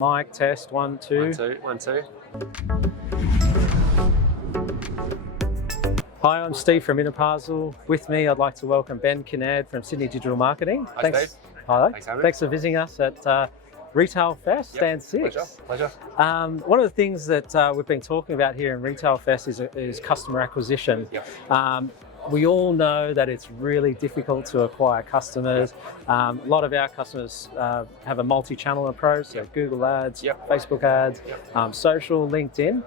Mic test, 1, 2. 1, 2. Hi, I'm Steve from Interparcel. With me, I'd like to welcome Ben Kinnaird from Sydney Digital Marketing. Hi, Steve. Hi. Thanks For visiting us at Retail Fest, Stand 6. Pleasure. One of the things that we've been talking about here in Retail Fest is customer acquisition. Yep. We all know that it's really difficult to acquire customers. A lot of our customers have a multi-channel approach, so Google ads, Facebook ads, social, LinkedIn.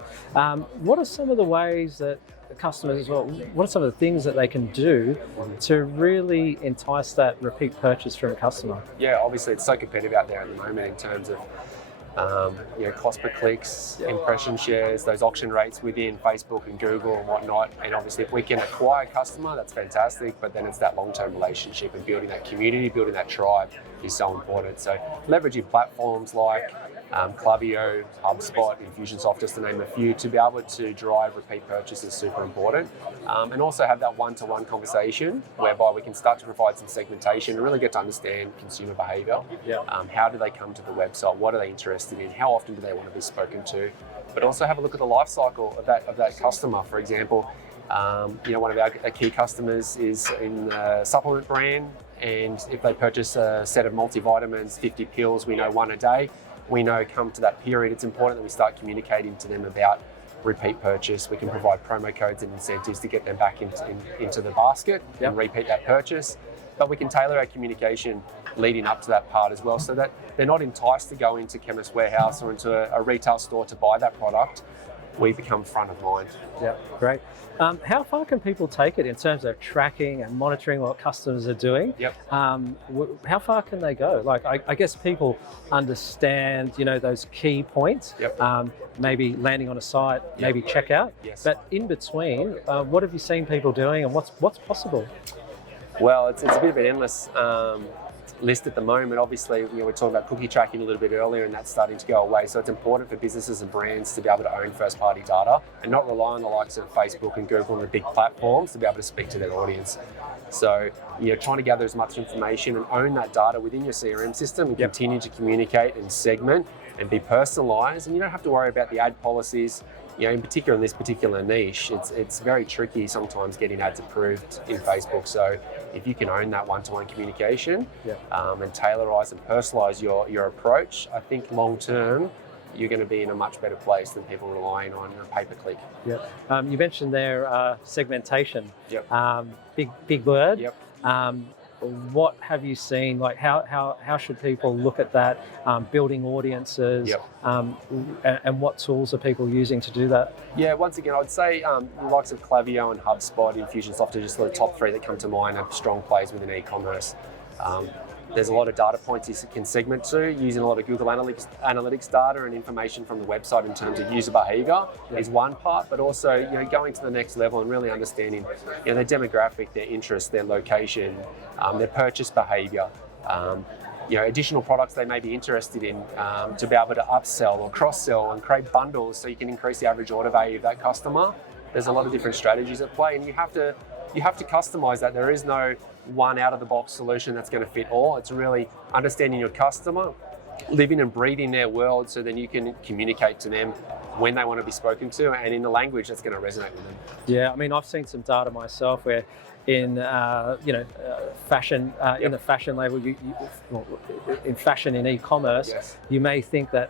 What are some of the ways that customers, what are some of the things that they can do to really entice that repeat purchase from a customer? Yeah, obviously it's so competitive out there at the moment in terms of cost per clicks, impression shares, those auction rates within Facebook and Google and whatnot. And obviously if we can acquire a customer, that's fantastic, but then it's that long-term relationship and building that community, building that tribe is so important. So leveraging platforms like Klaviyo, HubSpot, Infusionsoft, just to name a few, to be able to drive repeat purchase is super important. And also have that one-to-one conversation whereby we can start to provide some segmentation and really get to understand consumer behaviour. How do they come to the website? What are they interested in? How often do they want to be spoken to? But also have a look at the life cycle of that customer. For example, one of our key customers is in the supplement brand, and if they purchase a set of multivitamins, 50 pills, we know one a day. We know come to that period, it's important that we start communicating to them about repeat purchase. We can provide promo codes and incentives to get them back into the basket and repeat that purchase. But we can tailor our communication leading up to that part as well, so that they're not enticed to go into Chemist Warehouse or into a retail store to buy that product. We become front of mind. Yeah, great. How far can people take it in terms of tracking and monitoring what customers are doing? How far can they go? Like, I guess people understand, those key points, maybe landing on a site, maybe checkout. But in between, what have you seen people doing and what's possible? Well, it's a bit of an endless list at the moment. Obviously, we were talking about cookie tracking a little bit earlier, and that's starting to go away. So it's important for businesses and brands to be able to own first-party data and not rely on the likes of Facebook and Google and the big platforms to be able to speak to their audience. So you're trying to gather as much information and own that data within your CRM system and continue to communicate and segment and be personalised. And you don't have to worry about the ad policies. In particular in this particular niche, it's very tricky sometimes getting ads approved in Facebook. So if you can own that one-to-one communication and tailorize and personalize your approach, I think long-term you're going to be in a much better place than people relying on a pay-per-click. You mentioned there segmentation. Big word. What have you seen? Like how should people look at that? Building audiences, and what tools are people using to do that? Yeah, once again, I'd say the likes of Klaviyo and HubSpot, Infusionsoft are just the top three that come to mind of strong plays within e-commerce. There's a lot of data points you can segment to, using a lot of Google Analytics data and information from the website in terms of user behaviour is one part, but also going to the next level and really understanding their demographic, their interest, their location, their purchase behaviour, additional products they may be interested in, to be able to upsell or cross-sell and create bundles so you can increase the average order value of that customer. There's a lot of different strategies at play, and you have to customise that. There is no one out-of-the-box solution that's going to fit all. It's really understanding your customer, living and breathing their world, so then you can communicate to them when they want to be spoken to and in the language that's going to resonate with them. Yeah, I mean, I've seen some data myself where in fashion, in the fashion label, in fashion in e-commerce, you may think that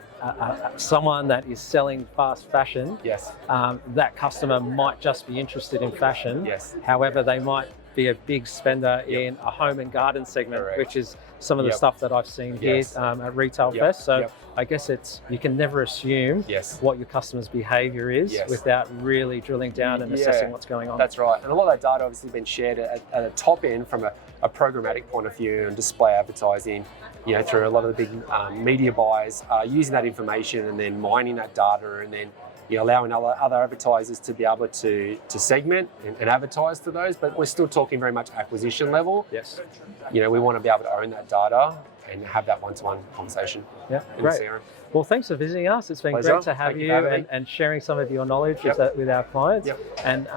someone that is selling fast fashion, that customer might just be interested in fashion. However, they might be a big spender in a home and garden segment, which is some of the stuff that I've seen here at Retail Fest. So I guess you can never assume what your customer's behaviour is without really drilling down and assessing what's going on. That's right. And a lot of that data obviously been shared at a top end from a programmatic point of view and display advertising, through a lot of the big media buys, using that information and then mining that data and then allowing other advertisers to be able to segment and advertise to those, but we're still talking very much acquisition level. We want to be able to own that data and have that one-to-one conversation. Great. Well, thanks for visiting us. It's been great to have you and sharing some of your knowledge with our clients. And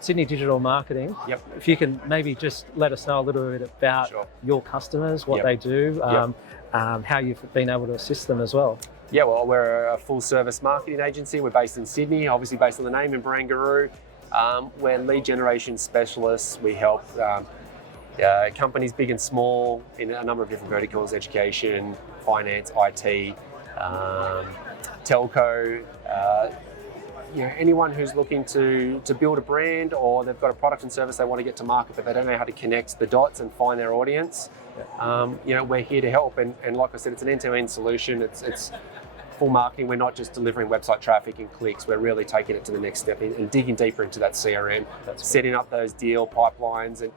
Sydney Digital Marketing, if you can maybe just let us know a little bit about your customers, what they do, how you've been able to assist them as well. Yeah, well, we're a full-service marketing agency. We're based in Sydney, obviously based on the name in Barangaroo. We're lead generation specialists. We help companies big and small in a number of different verticals: education, finance, IT, telco. Anyone who's looking to build a brand, or they've got a product and service they want to get to market, but they don't know how to connect the dots and find their audience. We're here to help. And like I said, it's an end-to-end solution. It's full marketing. We're not just delivering website traffic and clicks. We're really taking it to the next step and digging deeper into that CRM, setting up those deal pipelines and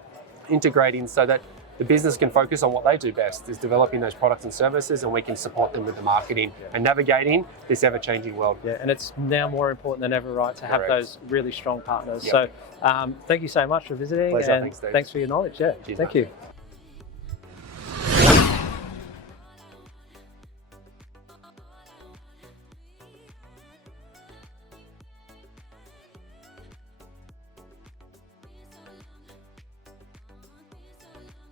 integrating so that the business can focus on what they do best, is developing those products and services, and we can support them with the marketing and navigating this ever-changing world. Yeah, and it's now more important than ever, right, to have Correct. those really strong partners. Yep. So thank you so much for visiting. Pleasure. And Thanks, Steve. thanks for your knowledge. Yeah, Cheers, thank mate. you.